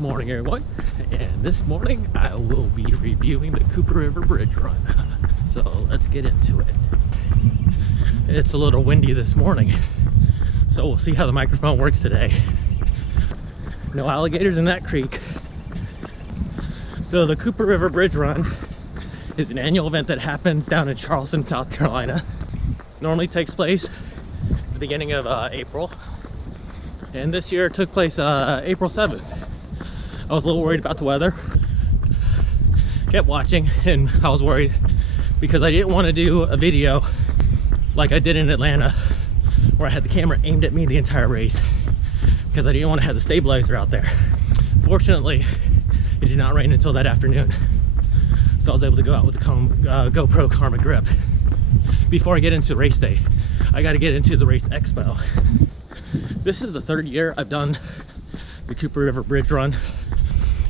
Morning everyone, and this morning I will be reviewing the Cooper River Bridge Run. So let's get into it. It's a little windy this morning, so we'll see how the microphone works today. No alligators in that creek. So the Cooper River Bridge Run is an annual event that happens down in Charleston, South Carolina. Normally takes place at the beginning of April, and this year it took place April 7th. I was a little worried about the weather. Kept watching, and I was worried because I didn't want to do a video like I did in Atlanta where I had the camera aimed at me the entire race because I didn't want to have the stabilizer out there. Fortunately, it did not rain until that afternoon, so I was able to go out with the GoPro Karma grip. Before I get into race day, I got to get into the race expo. This is the third year I've done the Cooper River Bridge Run,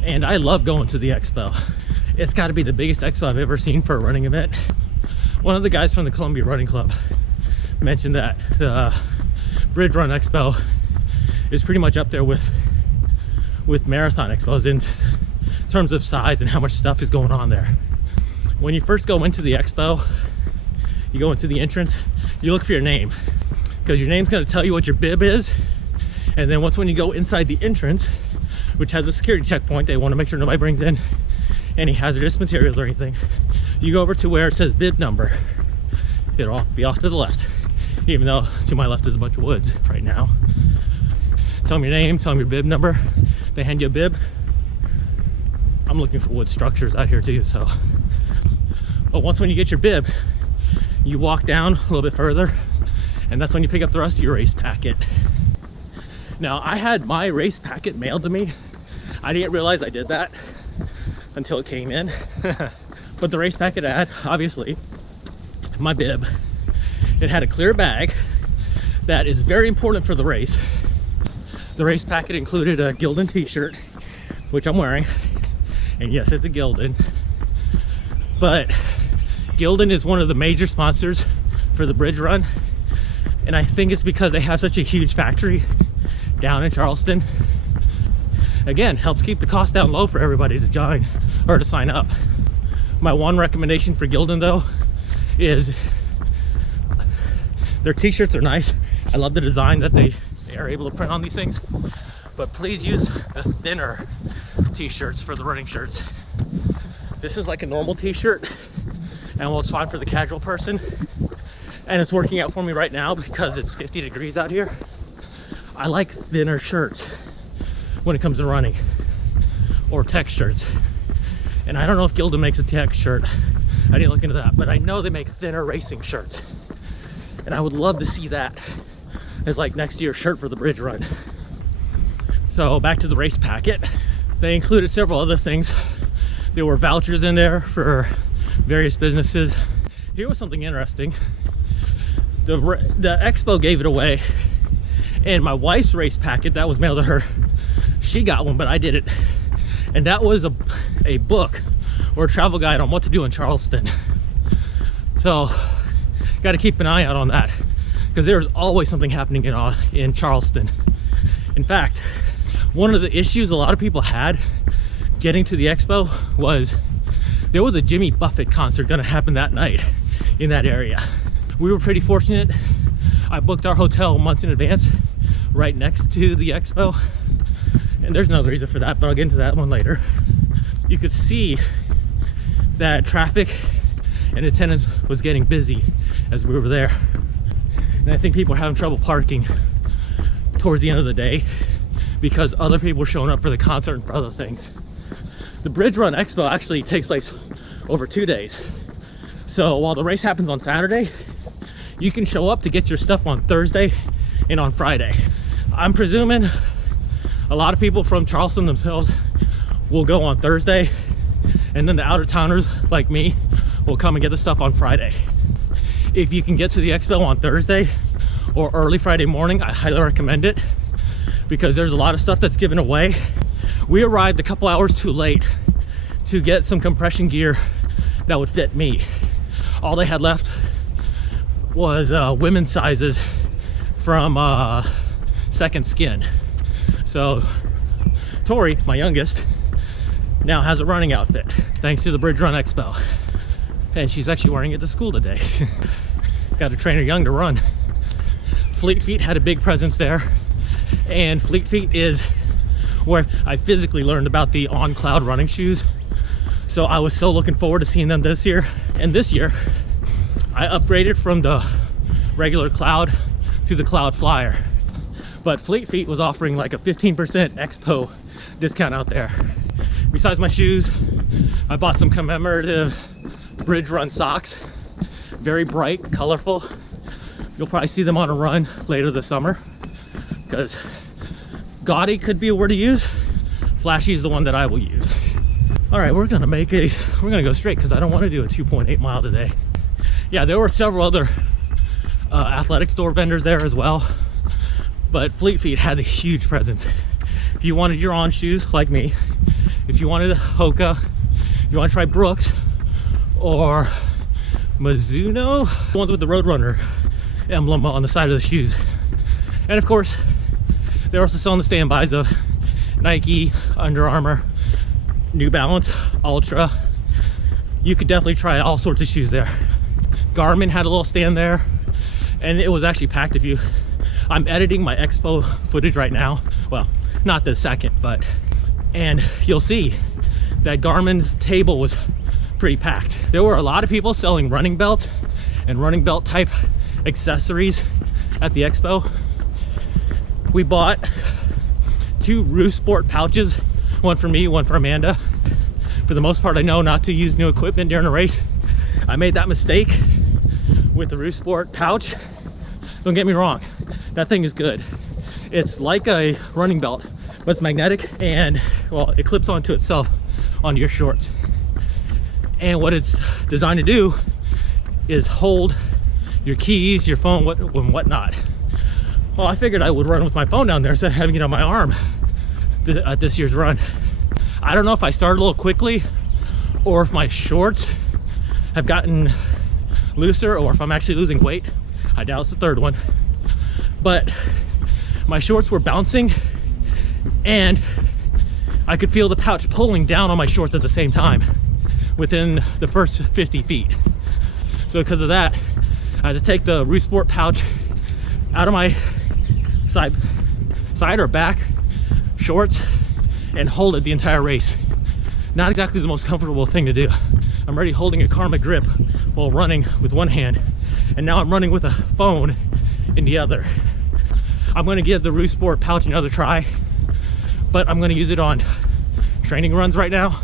and I love going to the expo. It's got to be the biggest expo I've ever seen for a running event. One of the guys from the Columbia Running Club mentioned that the Bridge Run Expo is pretty much up there with marathon expos in terms of size and how much stuff is going on there. When you first go into the expo, you go into the entrance, you look for your name, because your name's going to tell you what your bib is. And then when you go inside the entrance, which has a security checkpoint, they want to make sure nobody brings in any hazardous materials or anything, you go over to where it says bib number. It'll be off to the left, even though to my left is a bunch of woods right now. Tell them your name, tell them your bib number. They hand you a bib. I'm looking for wood structures out here too, so. But when you get your bib, you walk down a little bit further, and that's when you pick up the rest of your race packet. Now, I had my race packet mailed to me. I didn't realize I did that until it came in. But the race packet had, obviously, my bib. It had a clear bag that is very important for the race. The race packet included a Gildan t-shirt, which I'm wearing. And yes, it's a Gildan. But Gildan is one of the major sponsors for the Bridge Run. And I think it's because they have such a huge factory down in Charleston. Again, helps keep the cost down low for everybody to join or to sign up. My one recommendation for Gildan though is their t-shirts are nice. I love the design that they are able to print on these things, but please use the thinner t-shirts for the running shirts. This is like a normal t-shirt, and well, it's fine for the casual person, and it's working out for me right now because it's 50 degrees out here. I like thinner shirts when it comes to running, or tech shirts. And I don't know if Gildan makes a tech shirt. I didn't look into that, but I know they make thinner racing shirts. And I would love to see that as like next year's shirt for the Bridge Run. So back to the race packet. They included several other things. There were vouchers in there for various businesses. Here was something interesting. The Expo gave it away, and my wife's race packet that was mailed to her, she got one, but I did it. And that was a book or a travel guide on what to do in Charleston. So got to keep an eye out on that, because there's always something happening in Charleston. In fact, one of the issues a lot of people had getting to the expo was there was a Jimmy Buffett concert going to happen that night in that area. We were pretty fortunate. I booked our hotel months in advance right next to the expo, and there's another reason for that, but I'll get into that one later. You could see that traffic and attendance was getting busy as we were there, and I think people were having trouble parking towards the end of the day because other people were showing up for the concert and for other things. The Bridge Run Expo actually takes place over 2 days, so while the race happens on Saturday, you can show up to get your stuff on Thursday and on Friday. I'm presuming a lot of people from Charleston themselves will go on Thursday, and then the out-of-towners like me will come and get the stuff on Friday. If you can get to the expo on Thursday or early Friday morning, I highly recommend it, because there's a lot of stuff that's given away. We arrived a couple hours too late to get some compression gear that would fit me. All they had left was women's sizes from Second Skin. So Tori, my youngest, now has a running outfit thanks to the Bridge Run Expo, and she's actually wearing it to school today. Got to train her young to run. Fleet Feet had a big presence there, and Fleet Feet is where I physically learned about the On Cloud running shoes. So I was so looking forward to seeing them this year. And this year I upgraded from the regular Cloud to the Cloud Flyer, but Fleet Feet was offering like a 15% Expo discount out there. Besides my shoes, I bought some commemorative Bridge Run socks. Very bright, colorful. You'll probably see them on a run later this summer, because gaudy could be a word to use. Flashy is the one that I will use. All right, we're gonna go straight because I don't want to do a 2.8 mile today. Yeah, there were several other athletic store vendors there as well, but Fleet Feet had a huge presence. If you wanted your On shoes like me, if you wanted a Hoka, if you want to try Brooks or Mizuno, the ones with the Roadrunner emblem on the side of the shoes. And of course, they're also selling the standbys of Nike, Under Armour, New Balance, Ultra. You could definitely try all sorts of shoes there. Garmin had a little stand there, and it was actually packed. I'm editing my Expo footage right now. Well, not this second, and you'll see that Garmin's table was pretty packed. There were a lot of people selling running belts and running belt type accessories at the Expo. We bought 2 Roost Sport pouches, one for me, one for Amanda. For the most part, I know not to use new equipment during a race. I made that mistake with the Roost Sport pouch. Don't get me wrong, that thing is good. It's like a running belt, but it's magnetic, and well, it clips onto itself onto your shorts. And what it's designed to do is hold your keys, your phone, and whatnot. Well, I figured I would run with my phone down there instead of having it on my arm at this year's run. I don't know if I started a little quickly, or if my shorts have gotten looser, or if I'm actually losing weight. I doubt it's the third one. But my shorts were bouncing, and I could feel the pouch pulling down on my shorts at the same time within the first 50 feet. So because of that, I had to take the Roost Sport pouch out of my side or back shorts and hold it the entire race. Not exactly the most comfortable thing to do. I'm already holding a Karma grip while running with one hand, and now I'm running with a phone in the other. I'm going to give the Roost Sport pouch another try, but I'm going to use it on training runs right now.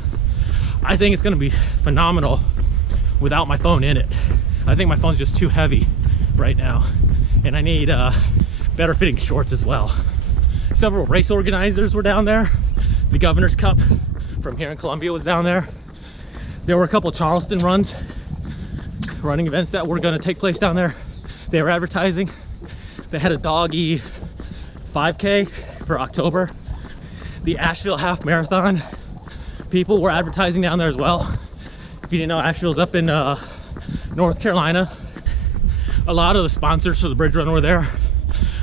I think it's going to be phenomenal without my phone in it. I think my phone's just too heavy right now, and I need better fitting shorts as well. Several race organizers were down there. The Governor's Cup from here in Columbia was down there. There were a couple Charleston running events that were going to take place down there. They were advertising. They had a doggy 5K for October. The Asheville Half Marathon people were advertising down there as well. If you didn't know, Asheville's up in North Carolina. A lot of the sponsors for the Bridge Run were there.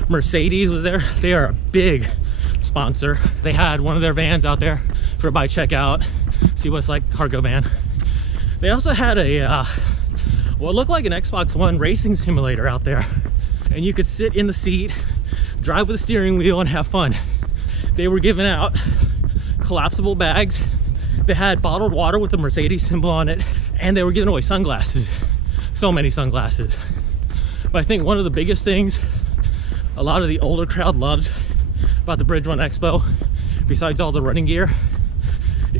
Mercedes was there. They are a big sponsor. They had one of their vans out there for everybody to check out, see what it's like, cargo van. They also had a what looked like an Xbox One racing simulator out there, and you could sit in the seat, drive with a steering wheel, and have fun. They were giving out collapsible bags. They had bottled water with the Mercedes symbol on it, and they were giving away sunglasses. So many sunglasses. But I think one of the biggest things a lot of the older crowd loves about the Bridge Run Expo, besides all the running gear,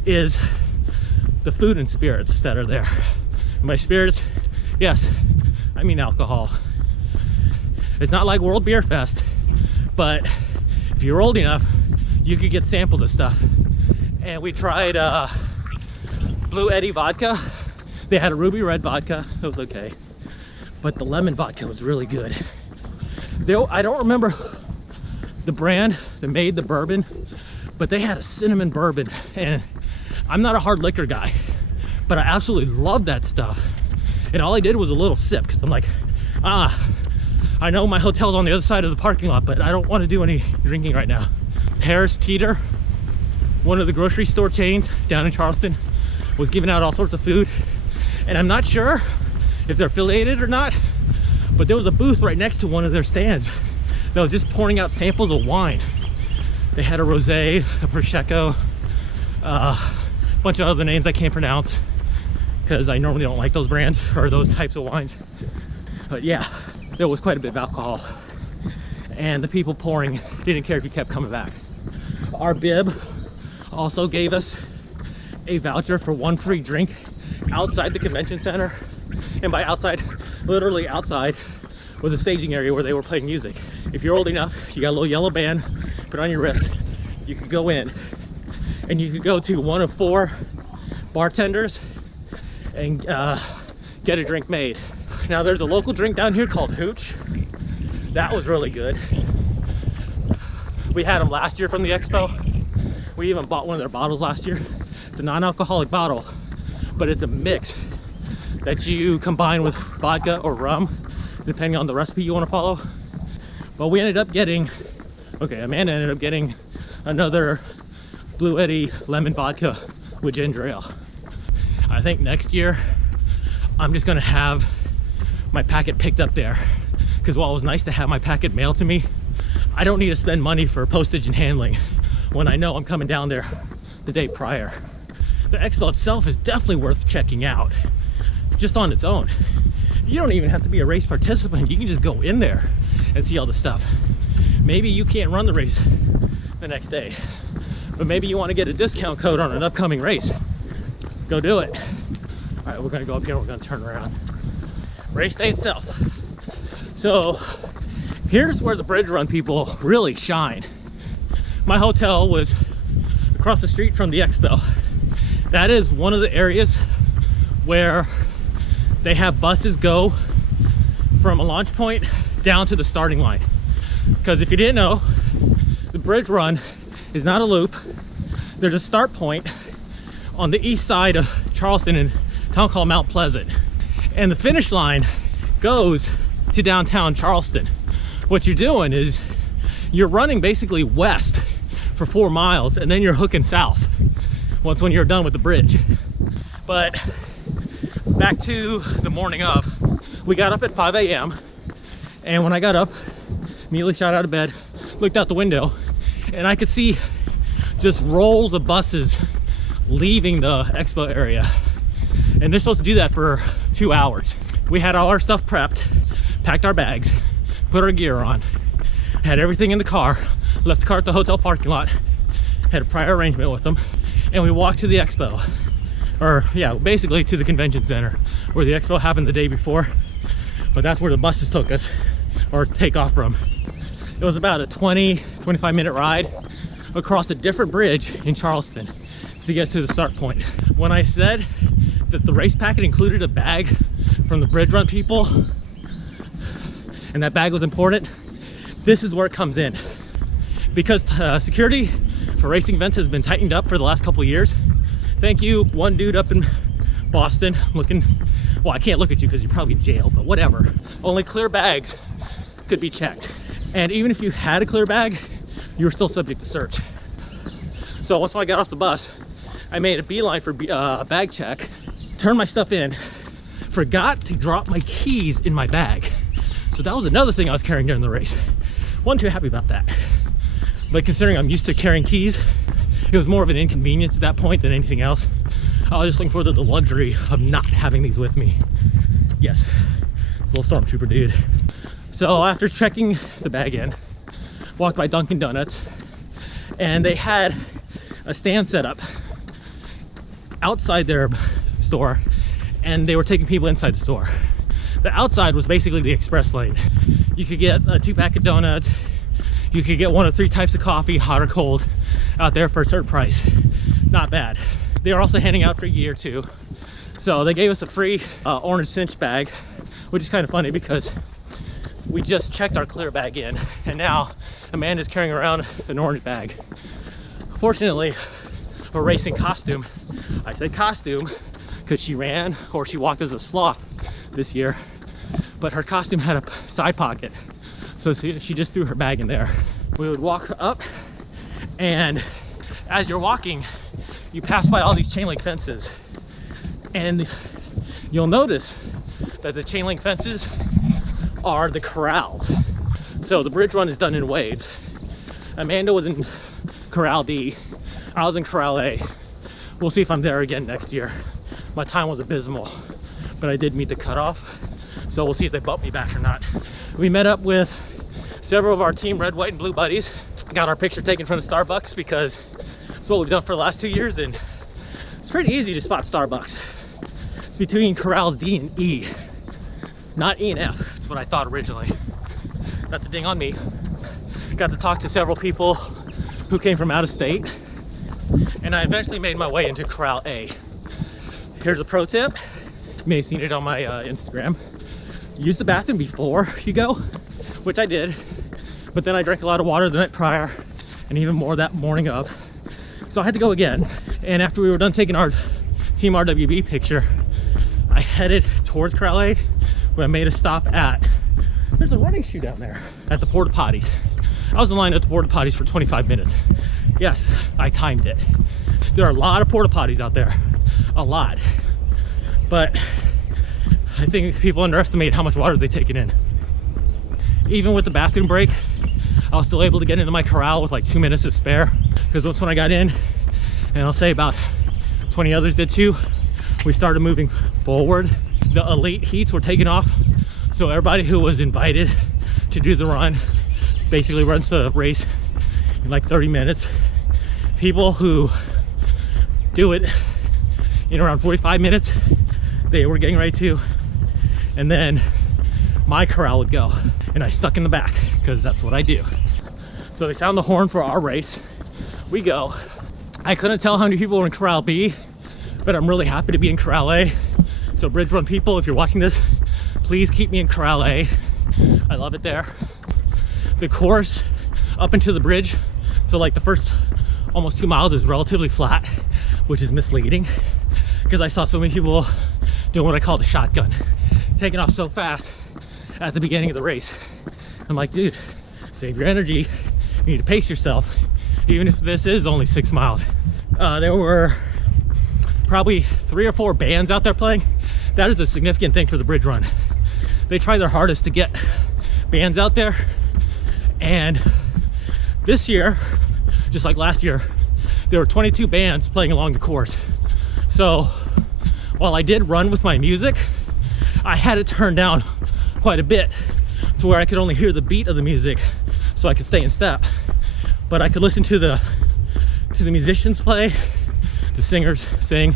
is the food and spirits that are there. And by spirits, yes, I mean alcohol. It's not like World Beer Fest, but if you're old enough, you could get samples of stuff. And we tried Blue Eddy vodka. They had a ruby red vodka, it was okay, but the lemon vodka was really good. I don't remember the brand that made the bourbon, but they had a cinnamon bourbon, and I'm not a hard liquor guy, but I absolutely love that stuff. And all I did was a little sip, because I'm like, I know my hotel's on the other side of the parking lot, but I don't want to do any drinking right now. Harris Teeter one of the grocery store chains down in Charleston was giving out all sorts of food. And I'm not sure if they're affiliated or not, but there was a booth right next to one of their stands that was just pouring out samples of wine. They had a rosé, a prosecco, a bunch of other names I can't pronounce because I normally don't like those brands or those types of wines. But yeah, there was quite a bit of alcohol, and the people pouring didn't care if you kept coming back. Our bib also gave us a voucher for one free drink outside the convention center. And by outside, literally outside, was a staging area where they were playing music. If you're old enough, you got a little yellow band, put on your wrist, you could go in and you could go to one of 4 bartenders and get a drink made. Now there's a local drink down here called Hooch. That was really good. We had them last year from the Expo. We even bought one of their bottles last year. It's a non-alcoholic bottle, but it's a mix that you combine with vodka or rum, depending on the recipe you want to follow. But we ended up getting, Amanda ended up getting another Blue Eddy lemon vodka with ginger ale. I think next year I'm just gonna have my packet picked up there, because while it was nice to have my packet mailed to me, I don't need to spend money for postage and handling when I know I'm coming down there the day prior. The Expo itself is definitely worth checking out just on its own. You don't even have to be a race participant. You can just go in there and see all the stuff. Maybe you can't run the race the next day, but maybe you want to get a discount code on an upcoming race. Go do it. All right, we're gonna go up here, we're gonna turn around. Race day itself. So here's where the bridge run people really shine. My hotel was across the street from the Expo. That is one of the areas where they have buses go from a launch point down to the starting line. Because if you didn't know, the bridge run is not a loop. There's a start point on the east side of Charleston in a town called Mount Pleasant. And the finish line goes to downtown Charleston. What you're doing is you're running basically west for 4 miles, and then you're hooking south when you're done with the bridge. But back to the morning of, we got up at 5 a.m. and when I got up, immediately shot out of bed, looked out the window, and I could see just rolls of buses leaving the Expo area. And they're supposed to do that for 2 hours. We had all our stuff prepped, packed our bags, put our gear on, had everything in the car, left the car at the hotel parking lot, had a prior arrangement with them, and we walked to the Expo. Or yeah, basically to the convention center where the Expo happened the day before, but that's where the buses took us, or take off from. It was about a 20-25 minute ride across a different bridge in Charleston to get to the start point. When I said that the race packet included a bag from the bridge run people, and that bag was important, this is where it comes in. Because security for racing events has been tightened up for the last couple of years. Thank you, one dude up in Boston looking, well, I can't look at you because you're probably in jail, but whatever. Only clear bags could be checked. And even if you had a clear bag, you were still subject to search. So once I got off the bus, I made a beeline for a bag check, turned my stuff in, forgot to drop my keys in my bag. So that was another thing I was carrying during the race. Wasn't too happy about that. But considering I'm used to carrying keys, it was more of an inconvenience at that point than anything else. I was just looking forward to the luxury of not having these with me. Yes, it's a little stormtrooper dude. So after checking the bag in, walked by Dunkin' Donuts, and they had a stand set up outside their store, and they were taking people inside the store. The outside was basically the express lane. You could get a 2-pack of donuts, you could get 1 of 3 types of coffee, hot or cold, out there for a certain price. Not bad. They were also handing out free gear too. So they gave us a free orange cinch bag, which is kind of funny because we just checked our clear bag in, and now Amanda's carrying around an orange bag. Fortunately, her racing costume, I say costume because she ran or she walked as a sloth this year, but her costume had a side pocket, so she just threw her bag in there. We would walk up, and as you're walking, you pass by all these chain link fences, and you'll notice that the chain link fences are the corrals. So the bridge run is done in waves. Amanda was in Corral D, I was in Corral A. We'll see if I'm there again next year. My time was abysmal, but I did meet the cutoff, so we'll see if they bump me back or not. We met up with several of our team red, white, and blue buddies. Got our picture taken from the Starbucks because it's what we've done for the last 2 years, and it's pretty easy to spot Starbucks. It's between corrals D and E, not E and F. That's what I thought originally. That's a ding on me. Got to talk to several people who came from out of state, and I eventually made my way into Corral A. Here's a pro tip. You may have seen it on my Instagram. Use the bathroom before you go, which I did, but then I drank a lot of water the night prior and even more that morning of. So I had to go again. And after we were done taking our Team RWB picture, I headed towards Corral A, where I made a stop at, there's a running shoe down there, at the porta potties. I was in line at the porta potties for 25 minutes. Yes, I timed it. There are a lot of porta potties out there, a lot. But I think people underestimate how much water they've taken in. Even with the bathroom break, I was still able to get into my corral with like 2 minutes to spare. Because once when I got in, and I'll say about 20 others did too, we started moving forward. The elite heats were taken off, so everybody who was invited to do the run basically runs the race in like 30 minutes. People who do it in around 45 minutes, they were getting ready to, and then my corral would go, and I stuck in the back because that's what I do. So they sound the horn for our race. We go. I couldn't tell how many people were in Corral B, but I'm really happy to be in Corral A. So bridge run people, if you're watching this, please keep me in Corral A. I love it there. The course up into the bridge, so like the first almost 2 miles is relatively flat, which is misleading because I saw so many people doing what I call the shotgun, taking off so fast at the beginning of the race. I'm like, dude, save your energy. You need to pace yourself, even if this is only 6 miles. There were probably 3 or 4 bands out there playing. That is a significant thing for the bridge run. They try their hardest to get bands out there, and this year, just like last year, there were 22 bands playing along the course. So while I did run with my music, I had it turned down quite a bit to where I could only hear the beat of the music so I could stay in step, but I could listen to the musicians play, the singers sing.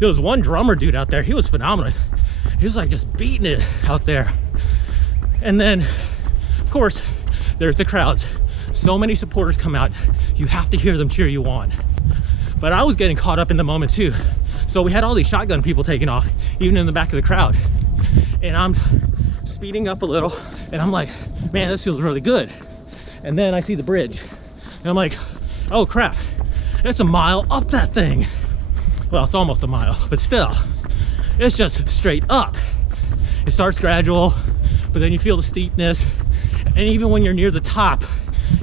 There was one drummer dude out there, he was phenomenal. He was like just beating it out there. And then of course there's the crowds. So many supporters come out, you have to hear them cheer you on. But I was getting caught up in the moment too. So we had all these shotgun people taking off, even in the back of the crowd. And I'm speeding up a little, and I'm like, man, this feels really good. And then I see the bridge, and I'm like, oh crap, it's a mile up that thing. Well, it's almost a mile, but still, it's just straight up. It starts gradual, but then you feel the steepness. And even when you're near the top,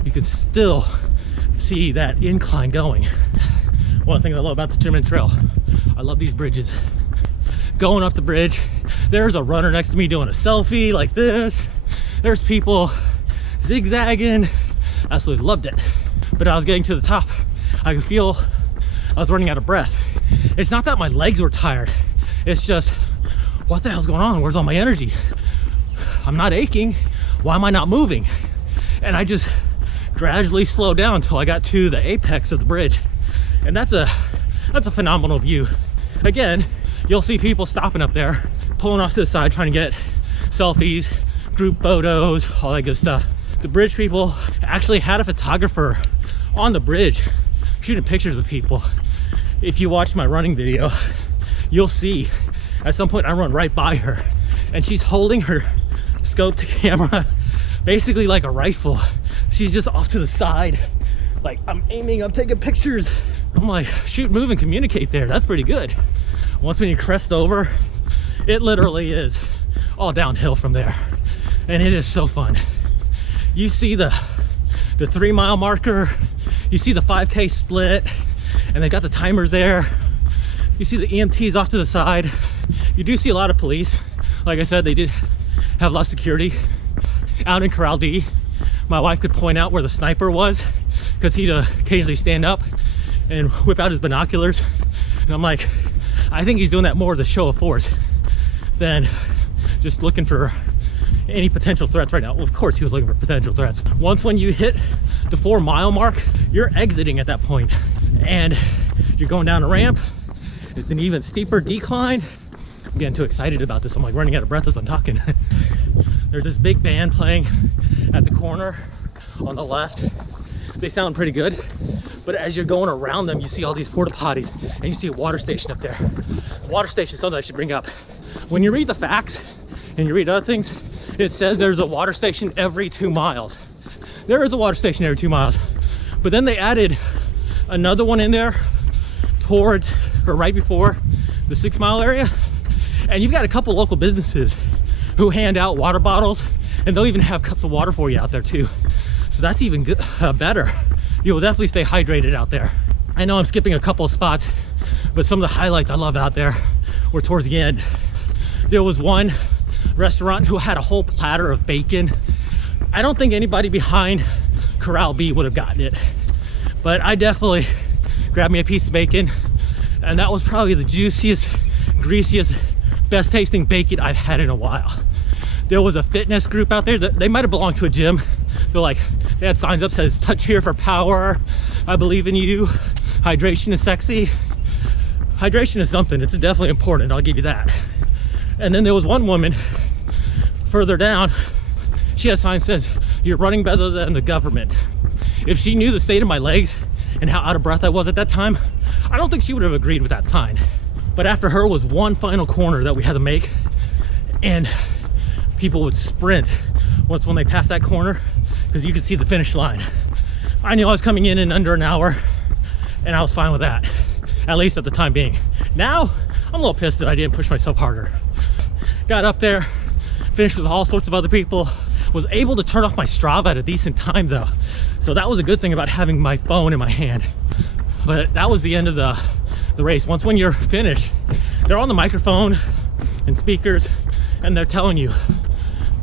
you can still see that incline going. One thing I love about the Timberland Trail, I love these bridges. Going up the bridge, there's a runner next to me doing a selfie like this. There's people zigzagging. Absolutely loved it. But I was getting to the top, I could feel I was running out of breath. It's not that my legs were tired, it's just, what the hell's going on? Where's all my energy? I'm not aching. Why am I not moving? And I just gradually slowed down until I got to the apex of the bridge. And that's a phenomenal view. Again, you'll see people stopping up there, pulling off to the side, trying to get selfies, group photos, all that good stuff. The bridge people actually had a photographer on the bridge shooting pictures of people. If you watch my running video, you'll see at some point I run right by her and she's holding her scope to camera basically like a rifle. She's just off to the side, like, I'm aiming, I'm taking pictures. I'm like, shoot, move, and communicate there. That's pretty good. Once when you crest over, it literally is all downhill from there, and it is so fun. You see the 3 mile marker, you see the 5K split, And they got the timers there. You see the EMTs off to the side. You do see a lot of police. Like I said, they did have a lot of security. Out in Corral D, my wife could point out where the sniper was, because he'd occasionally stand up and whip out his binoculars. And I'm like, I think he's doing that more as a show of force than just looking for any potential threats right now. Well, of course he was looking for potential threats. Once when you hit the 4 mile mark, you're exiting at that point, and you're going down a ramp. It's an even steeper decline. I'm getting too excited about this. I'm like running out of breath as I'm talking. There's this big band playing at the corner on the left. They sound pretty good, but as you're going around them, you see all these porta potties, and you see a water station up there. The water station is something I should bring up. When you read the facts and you read other things, it says there's a water station every 2 miles. There is a water station every 2 miles, but then they added another one in there towards, or right before, the 6 mile area. And you've got a couple local businesses who hand out water bottles, and they'll even have cups of water for you out there too. So that's even good, better. You will definitely stay hydrated out there. I know I'm skipping a couple of spots, but some of the highlights I love out there were towards the end. There was one restaurant who had a whole platter of bacon. I don't think anybody behind Corral B would have gotten it, but I definitely grabbed me a piece of bacon, and that was probably the juiciest, greasiest, best tasting bacon I've had in a while. There was a fitness group out there that they might have belonged to a gym. They're like, they had signs up that says touch here for power, I believe in you, hydration is sexy. Hydration is something, it's definitely important, I'll give you that. And then there was one woman further down, she had a sign that says, you're running better than the government. If she knew the state of my legs and how out of breath I was at that time, I don't think she would have agreed with that sign. But after her was one final corner that we had to make, and people would sprint once when they passed that corner, because you could see the finish line. I knew I was coming in under an hour, and I was fine with that, at least at the time being. Now, I'm a little pissed that I didn't push myself harder. Got up there, finished with all sorts of other people, was able to turn off my Strava at a decent time though. So that was a good thing about having my phone in my hand. But that was the end of the race. Once when you're finished, they're on the microphone and speakers, and they're telling you,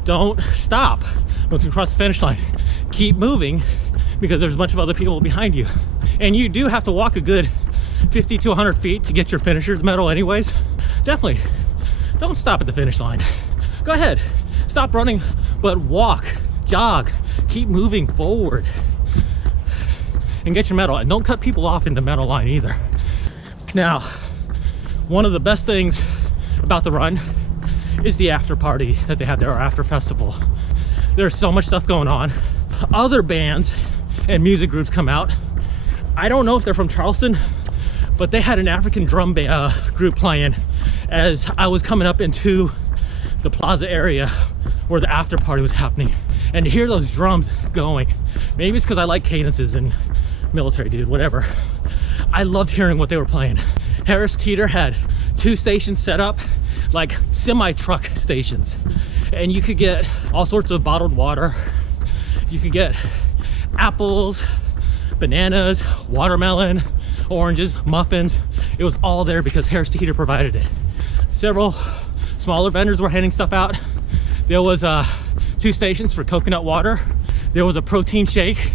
don't stop. Once you cross the finish line, keep moving, because there's a bunch of other people behind you. And you do have to walk a good 50 to 100 feet to get your finisher's medal anyways. Definitely, don't stop at the finish line. Go ahead, stop running, but walk, jog, keep moving forward and get your medal. And don't cut people off in the medal line either. Now, one of the best things about the run is the after party that they have there, or after festival. There's so much stuff going on. Other bands and music groups come out. I don't know if they're from Charleston, but they had an African drum group playing as I was coming up into the plaza area where the after party was happening. And to hear those drums going, maybe it's because I like cadences and military, dude, whatever. I loved hearing what they were playing. Harris Teeter had 2 stations set up, like semi-truck stations, and you could get all sorts of bottled water. You could get apples, bananas, watermelon, oranges, muffins. It was all there because Harris Teeter provided it. Several smaller vendors were handing stuff out. There was 2 stations for coconut water. There was a protein shake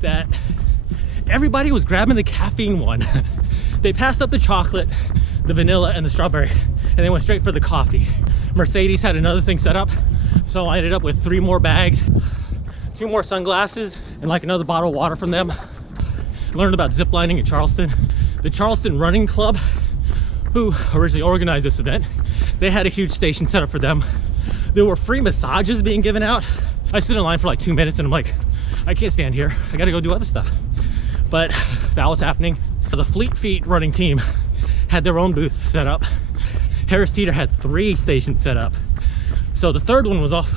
that everybody was grabbing the caffeine one. They passed up the chocolate, the vanilla, and the strawberry, and they went straight for the coffee. Mercedes had another thing set up, so I ended up with 3 more bags, 2 more sunglasses, and like another bottle of water from them. Learned about zip lining in Charleston. The Charleston Running Club, who originally organized this event, they had a huge station set up for them. There were free massages being given out. I stood in line for like 2 minutes and I'm like, I can't stand here. I gotta go do other stuff. But that was happening. The Fleet Feet running team had their own booth set up. Harris Teeter had 3 stations set up. So the third one was off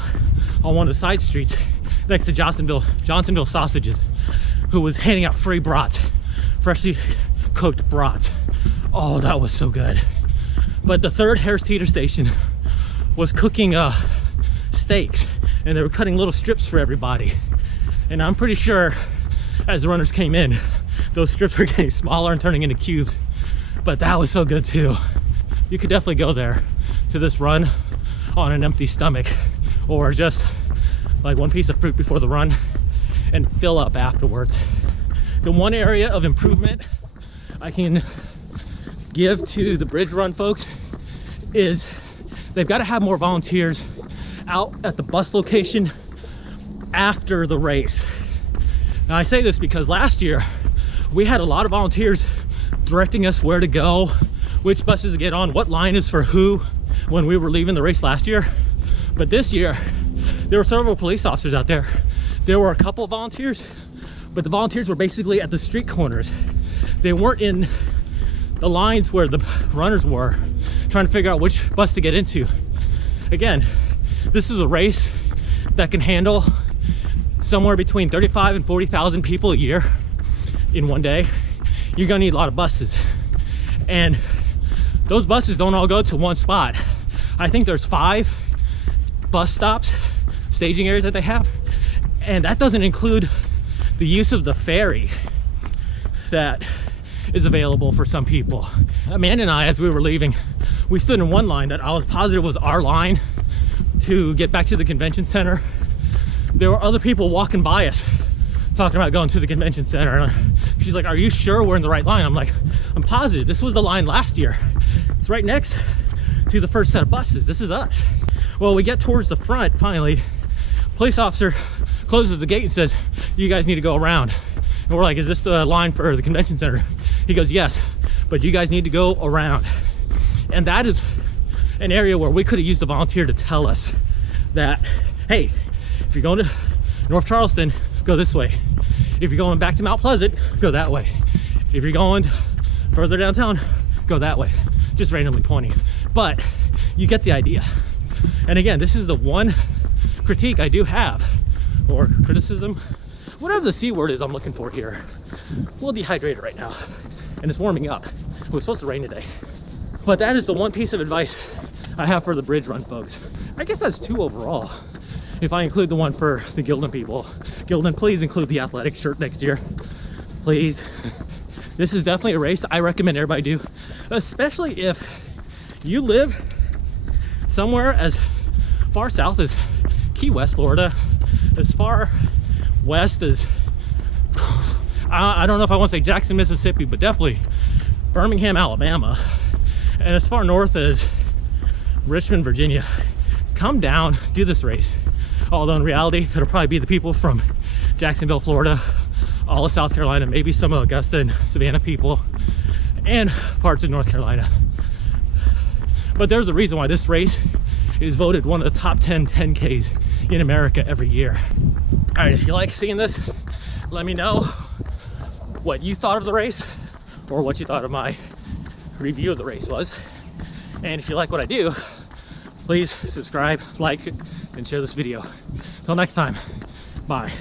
on one of the side streets next to Johnsonville Sausages, who was handing out free brats, freshly cooked brats. Oh, that was so good. But the third Harris Teeter station was cooking steaks, and they were cutting little strips for everybody. And I'm pretty sure as the runners came in, those strips were getting smaller and turning into cubes, but that was so good too. You could definitely go there to this run on an empty stomach, or just like one piece of fruit before the run and fill up afterwards. The one area of improvement I can give to the bridge run folks is they've got to have more volunteers out at the bus location after the race. Now I say this because last year we had a lot of volunteers directing us where to go, which buses to get on, what line is for who when we were leaving the race last year. But this year there were several police officers out there. There were a couple of volunteers, but the volunteers were basically at the street corners. They weren't in the lines where the runners were, trying to figure out which bus to get into. Again, this is a race that can handle somewhere between 35 and 40,000 people a year in one day. You're gonna need a lot of buses, and those buses don't all go to one spot. I think there's 5 bus stops, staging areas that they have, and that doesn't include the use of the ferry that is available for some people. Amanda and I, as we were leaving, we stood in one line that I was positive was our line to get back to the convention center. There were other people walking by us talking about going to the convention center, and she's like, are you sure we're in the right line? I'm like, I'm positive. This was the line last year. It's right next to the first set of buses. This is us. Well, we get towards the front finally. Police officer closes the gate and says, you guys need to go around. And we're like, is this the line for the convention center? He goes, yes, but you guys need to go around. And that is an area where we could have used a volunteer to tell us that, hey, if you're going to North Charleston, go this way. If you're going back to Mount Pleasant, go that way. If you're going further downtown, go that way. Just randomly pointing. But you get the idea. And again, this is the one critique I do have, or criticism, whatever the C word is I'm looking for here. I'm a little dehydrated right now, and it's warming up. It was supposed to rain today. But that is the one piece of advice I have for the bridge run folks. I guess that's 2 overall, if I include the one for the Gildan people. Gildan, please include the athletic shirt next year, please. This is definitely a race I recommend everybody do, especially if you live somewhere as far south as Key West, Florida, as far west as, I don't know if I want to say Jackson, Mississippi, but definitely Birmingham, Alabama, and as far north as Richmond, Virginia. Come down, do this race. Although in reality, it'll probably be the people from Jacksonville, Florida, all of South Carolina, maybe some of Augusta and Savannah people, and parts of North Carolina. But there's a reason why this race is voted one of the top 10 10Ks in America every year. All right, if you like seeing this, let me know what you thought of the race, or what you thought of my review of the race was. And if you like what I do, please subscribe, like, and share this video. Until next time, bye.